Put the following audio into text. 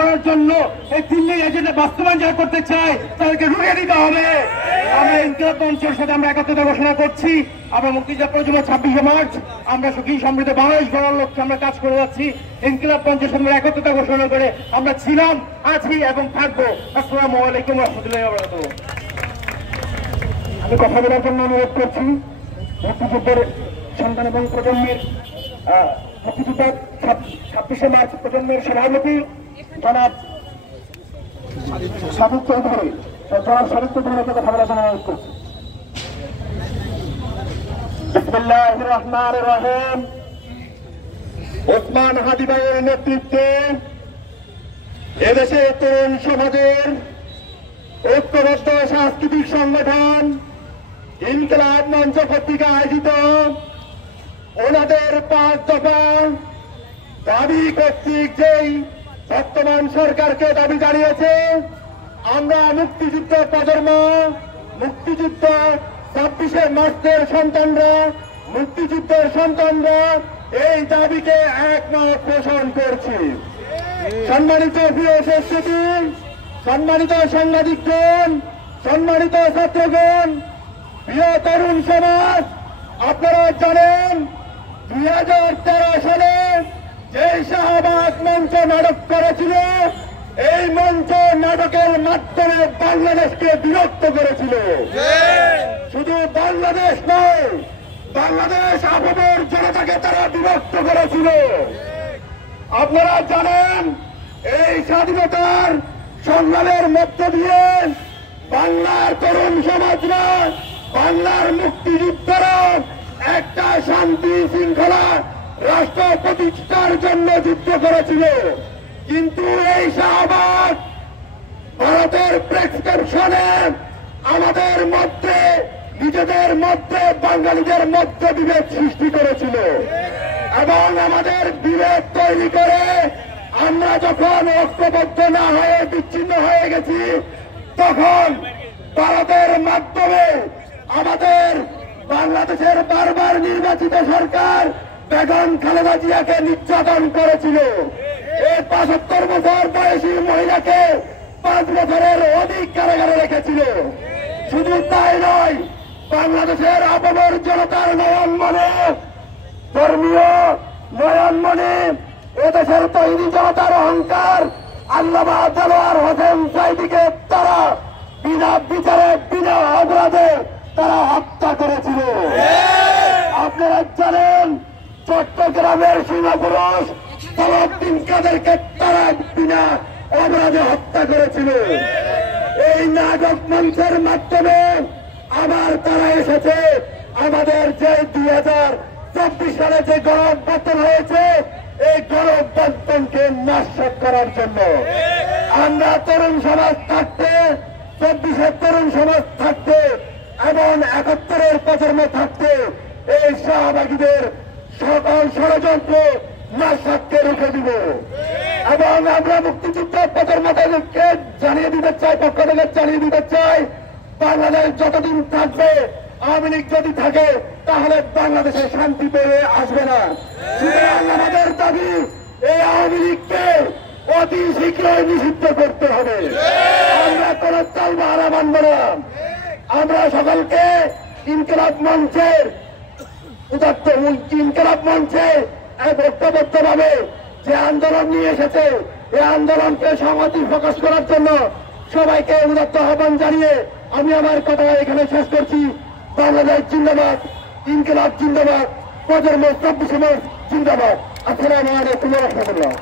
করার জন্য এই দিল্লি এজেন্ডা বাস্তবায়ন যারা করতে চায় তাদেরকে রুখে দিতে হবে। আমরা ইনকিলাব মঞ্চের সাথে আমরা একত্রতা ঘোষণা করছি। আমরা মুক্তিযুদ্ধ জন্য 26শে মার্চ আমরা সুখী সমৃদ্ধ বাংলাদেশ গড়ার লক্ষ্যে আমরা কাজ করে যাচ্ছি। ইনকিলাব মঞ্চের সাথে একত্রতা ঘোষণা করে আমরা ছিলাম, আছি এবং থাকবো। আসসালামু আলাইকুম ওয়া রাহমাতুল্লাহি ওয়া বারাকাতুহু। আমি কথা বলার জন্য অনুরোধ করছি মুক্তিযুদ্ধের সন্তান এবং প্রজন্মের মুক্তিযুদ্ধ 26শে মার্চ প্রজন্মের সভাপতি জনাব সাদিক চৌধুরী, জনাব সাদিক চৌধুরীকে কথা বলার জন্য অনুরোধ করছি। বিসমিল্লাহির রহমানির রহিম। ওসমান হাদি ভাইয়ের নেতৃত্বে এদেশে তরুণ সমাজের ঐক্যবদ্ধ সাংস্কৃতিক সংগঠন ইনকিলাব মঞ্চ কর্তৃক আয়োজিত ওনাদের 5 দফা দাবি কর্তৃক যেই বর্তমান সরকারকে দাবি জানিয়েছে, আমরা মুক্তিযুদ্ধ প্রজন্ম, মুক্তিযুদ্ধ 26শে মার্চের সন্তানরা, মুক্তিযুদ্ধের সন্তানরা এই দাবিকে একমত পোষণ করছি। সম্মানিত প্রিয় উপস্থিতি, সম্মানিত সাংবাদিকগণ, সম্মানিত ছাত্রগণ, প্রিয় তরুণ সমাজ, আপনারা জানেন 2013 সালে যে শাহবাগ মঞ্চ নাটক করেছিল, এই মঞ্চ নাটকের মাধ্যমে বাংলাদেশকে বিরক্ত করেছিল। শুধু বাংলাদেশ নয়, বাংলাদেশ আপামর জনতাকে তারা বিরক্ত করেছিল। আপনারা জানেন এই স্বাধীনতার সংগ্রামের মধ্য দিয়ে বাংলার তরুণ সমাজরা, বাংলার মুক্তিযুদ্ধরা একটা শান্তি শৃঙ্খলা রাষ্ট্র প্রতিষ্ঠার জন্য যুদ্ধ করেছিল। কিন্তু এই শাহবাগ ভারতের প্রেসক্রিপশনে আমাদের মধ্যে, নিজেদের মধ্যে, বাঙালিদের মধ্যে বিভেদ সৃষ্টি করেছিল এবং আমাদের বিভেদ তৈরি করে আমরা যখন ঐক্যবদ্ধ না হয়ে বিচ্ছিন্ন হয়ে গেছি, তখন ভারতের মাধ্যমে আমাদের বাংলাদেশের বারবার নির্বাচিত সরকার বেগম খালেদা জিয়াকে নির্যাতন করেছিল। এই 75 বছর বয়সী মহিলাকে 5 বছরের অধিক কারাগারে রেখেছিল। শুধু তাই নয়, বাংলাদেশের আপামর জনতার নয়নমণি, ধর্মীয় নয়নমণি, এদেশের তৈরি জনতার অহংকার আল্লামা দেলোয়ার হোসেন সাঈদীকে তারা বিনা বিচারে, বিনা অপরাধে তারা হত্যা করেছিল। আপনারা জানেন চট্টগ্রামের সিংহপুরুষ সালাউদ্দিন কাদেরকে তারা বিনা অপরাধে হত্যা করেছিল। এই নাটক মঞ্চের মাধ্যমে আবার তারা এসেছে আমাদের যে 2024 সালে যে গণঅভ্যুত্থান হয়েছে, এই গণঅভ্যুত্থানকে নস্যাৎ করার জন্য। আমরা তরুণ সমাজ থাকতে, 24-এর তরুণ সমাজ থাকতে এবং 71-এর প্রজন্ম থাকতে এই শাহবাগীদের সকল ষড়যন্ত্র নস্যাৎকে রুখে দিব। এবং আমরা মুক্তিযুদ্ধ প্রজন্মকে জানিয়ে দিতে চাই, পক্ষ থেকে জানিয়ে দিতে চাই, বাংলাদেশ যতদিন থাকবে, আওয়ামী লীগ যদি থাকে, তাহলে বাংলাদেশে শান্তি পেয়ে আসবে না। সুতরাং আমাদের দাবি এই আওয়ামী লীগকে অতি শীঘ্রই নিষিদ্ধ করতে হবে। আমরা কোন তালবাহারা মানব না। আমরা সকলকে ইনকিলাব মঞ্চের উদাত্ত ইনকিলাব মঞ্চে ঐক্যবদ্ধভাবে যে আন্দোলন নিয়ে এসেছে, এই আন্দোলনকে সংহতি প্রকাশ করার জন্য সবাইকে উদাত্ত আহ্বান জানিয়ে আমি আমার কথা এখানে শেষ করছি। বাংলাদেশ জিন্দাবাদ, ইনকিলাব জিন্দাবাদ, প্রজন্ম 24 মার্চ জিন্দাবাদ। আসসালামু আলাইকুম ওয়া রাহমাতুল্লাহ।